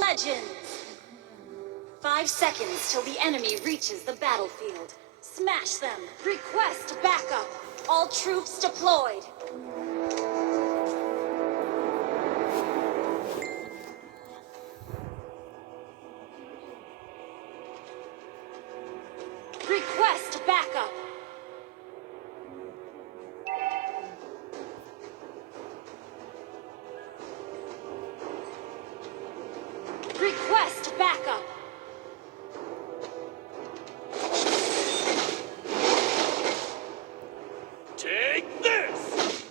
Legends! 5 seconds till the enemy reaches the battlefield. Smash them! Request backup! All troops deployed! Request backup! Request backup! Take this!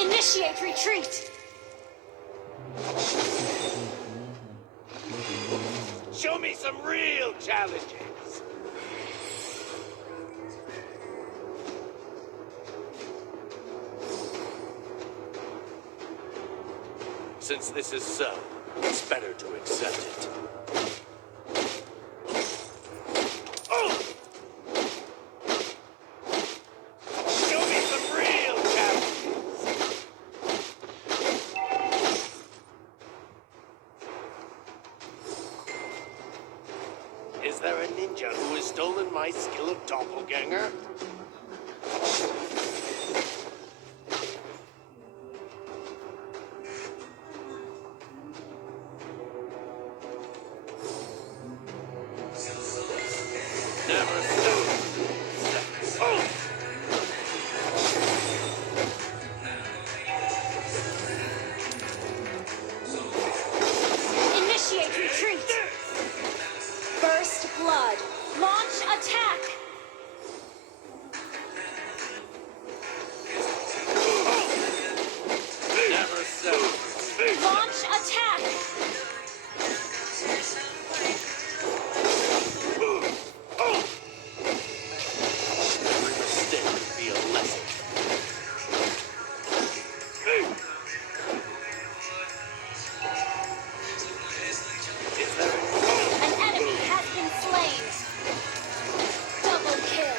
Initiate retreat! Show me some real challenges! Since this is so, it's better to accept it. Oh! Show me some real challenges! Is there a ninja who has stolen my skill of doppelganger? Never stop. Oh! Initiate retreat! First blood! Launch attack! Never settle. Launch attack! Every mistake would be a lesson. Is there An enemy has been slain! Double kill!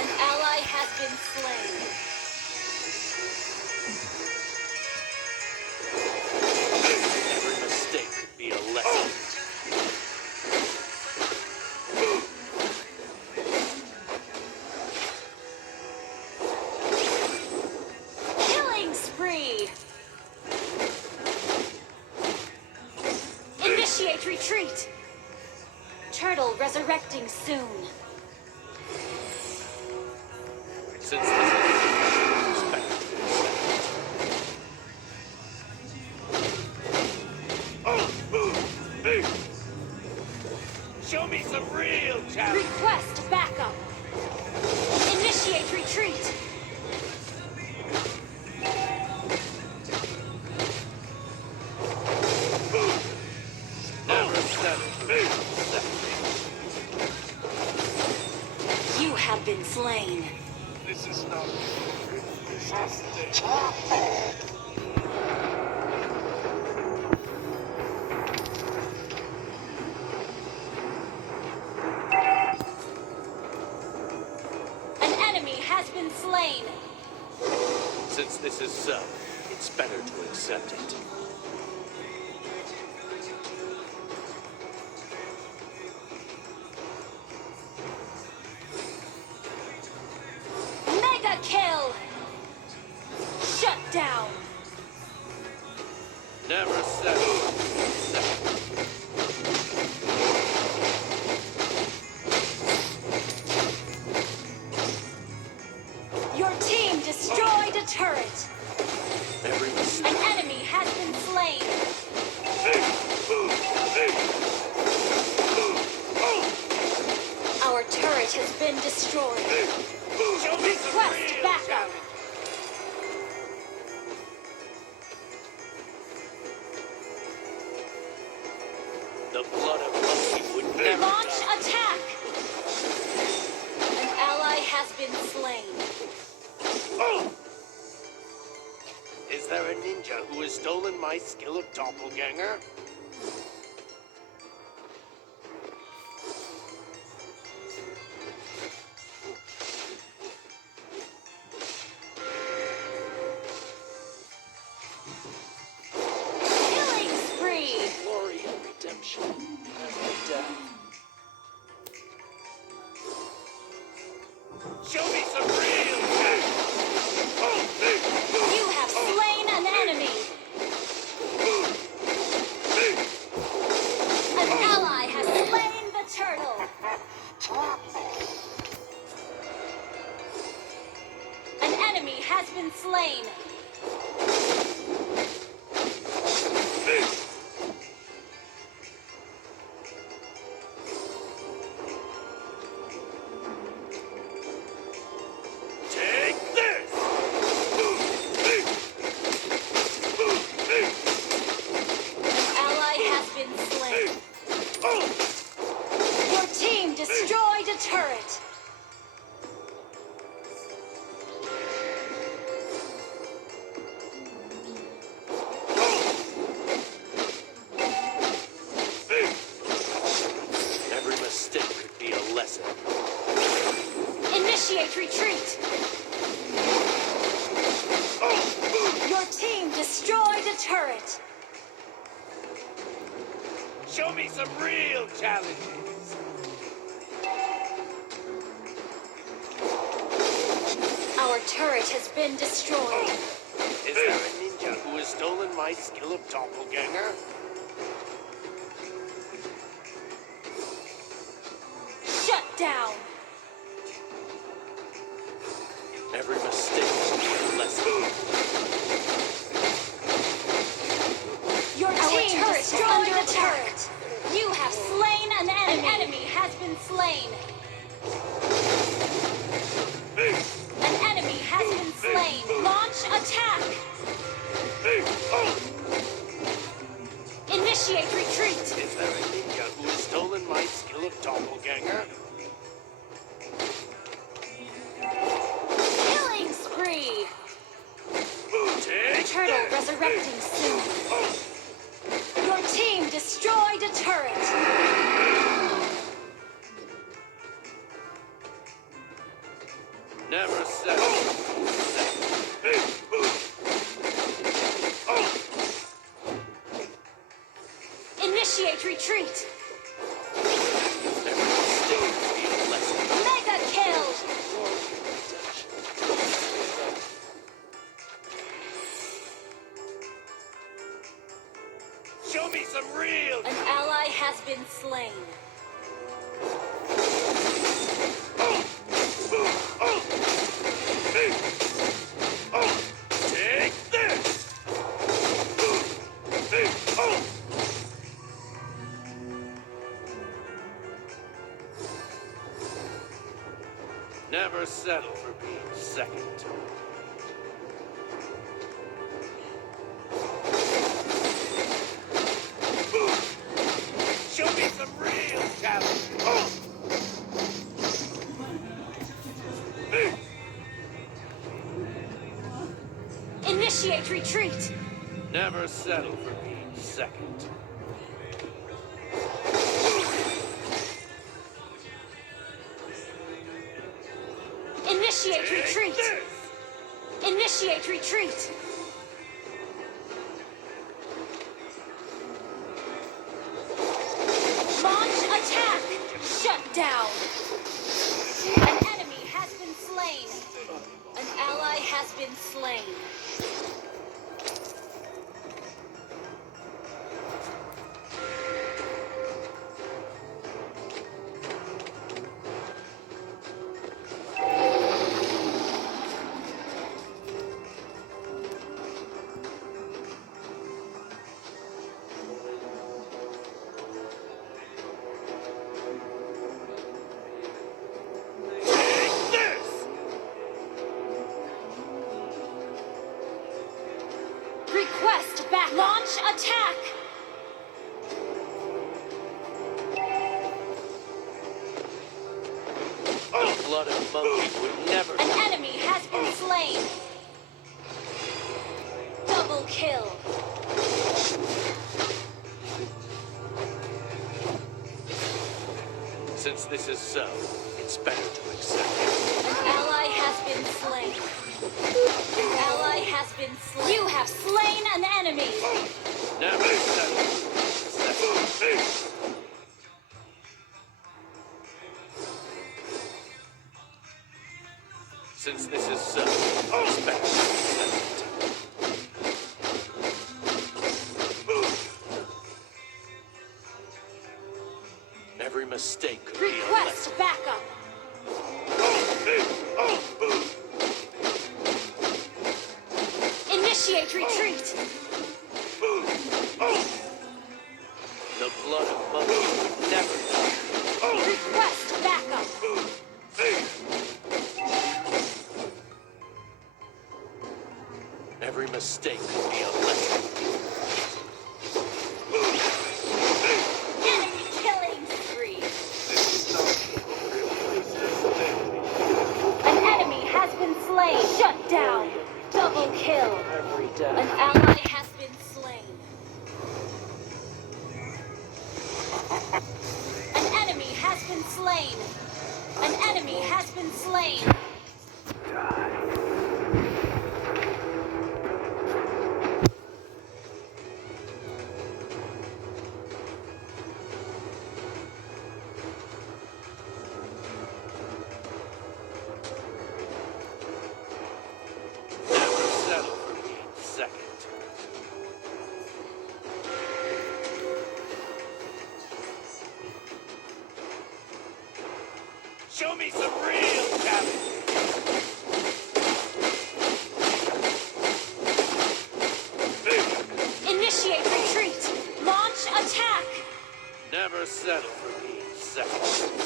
An ally has been slain! every mistake would be a lesson. Killing spree! Initiate retreat! Turtle resurrecting soon. Since this is expected. Show me some real challenge. Request backup! Initiate retreat! Never settle. You have been slain. This is not. This is the. An enemy has been slain. Since this is so, it's better to accept it. Mega kill! Shut down! Never settle. Your team destroyed a turret. Every An mistake. enemy has been slain. Our turret has been destroyed. Show me some Request real backup. challenge. The blood of monkey would never Launch die. attack! An ally has been slain. Oh! Is there a ninja who has stolen my skill of doppelganger? touch as the death. Show me some real passion. You have slain an enemy. An ally has slain the turtle. An enemy has been slain. Take this! An ally has been slain. Your team destroyed a turret. Every mistake could be a lesson. Initiate retreat. Your team destroyed a turret. Show me some real challenges. Our turret has been destroyed. Is there a ninja who has stolen my skill of doppelganger? Shut down. Every mistake could be a lesson. Your team destroyed a turret. You have slain an enemy. An enemy has been slain. An enemy has been slain. Launch attack. Initiate retreat. Is there a ninja who has stolen my skill of doppelganger? Killing spree. Take Turtle this! resurrecting soon. Your team destroyed a turret. Never settle. Initiate retreat. Every mistake could be a lesson. Mega kill. Show me some real. An ally has been slain. Take this! Never settle for being second. Show me some real talent. Initiate retreat. Never settle for being second. Initiate Take retreat. this! Initiate retreat. Launch attack. Shut down. An enemy has been slain. An ally has been slain. Take this! Request back. Launch attack. A blooded monkey would never. An enemy has been slain. Double kill. Since this is so, it's better to accept it. An ally has been slain. An ally has been slain. You have slain an enemy. Never settle. mistake could be a Request lesson. backup. Initiate retreat. The blood of monkeys would never die. Request backup. Every mistake could be a lesson. Enemy killing spree. An enemy has been slain. Shut down. Double kill. An ally has been slain. An enemy has been slain. An enemy has been slain. Never settle for being second. Show me some real talent. Initiate retreat. Launch attack. Never settle for being second.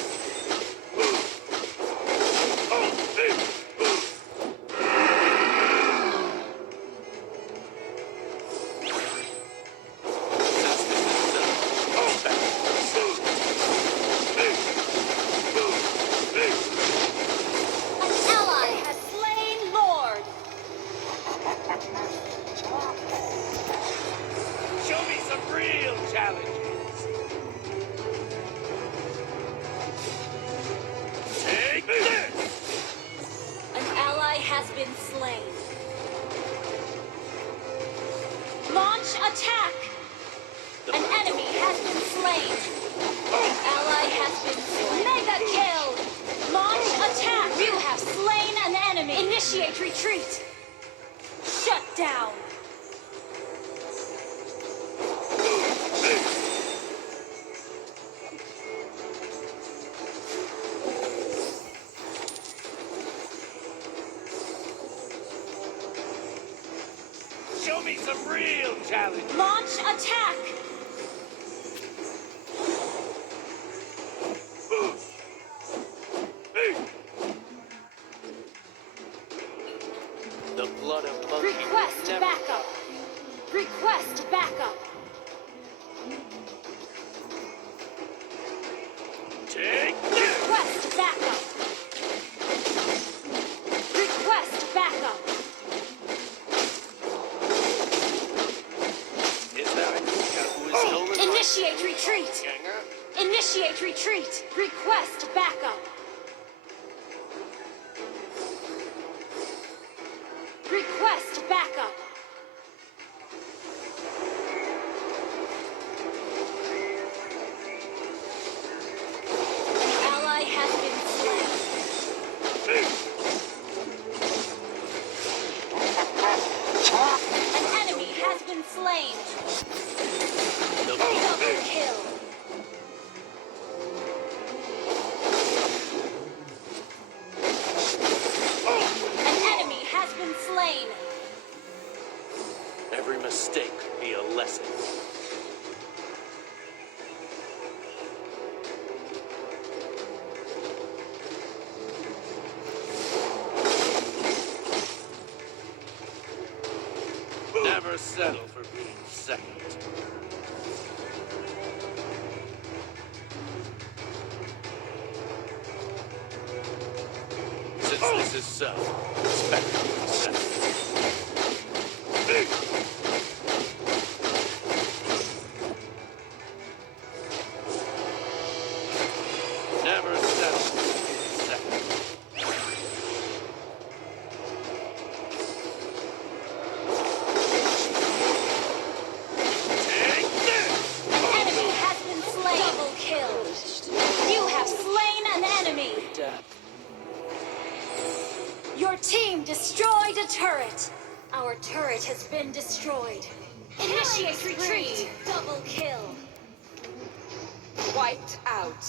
An ally has slain Lord. Show me some real challenges. Take this! An ally has been slain. Launch attack. An enemy has been slain. An ally has been slain. Mega kill. Launch attack. You have slain an enemy. Initiate retreat. Shut down. Show me some real challenge. Launch attack. The blood of monkeys Request never backup. Request backup. Take this! Request backup. Request backup. Is there a ninja who is stolen my Initiate retreat. ganger? Initiate retreat. Request backup. Request backup. An ally has been slain. An enemy has been slain. Double kill. An enemy has been slain. Every mistake could be a lesson. Never settle for being second. Since this is so, expect to be second. Never settle for being second. Take this! An enemy has been slain. Double kill. You have slain an enemy. Your team destroyed a turret. Our turret has been destroyed. Initiate retreat. Double kill. Wiped out.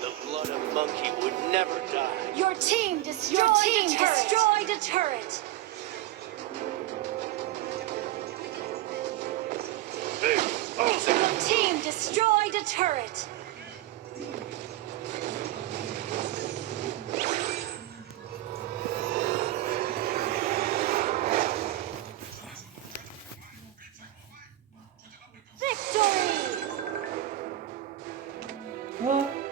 The blood of monkey would never die. Your team destroyed a turret. Your team destroyed a turret. Victory! What?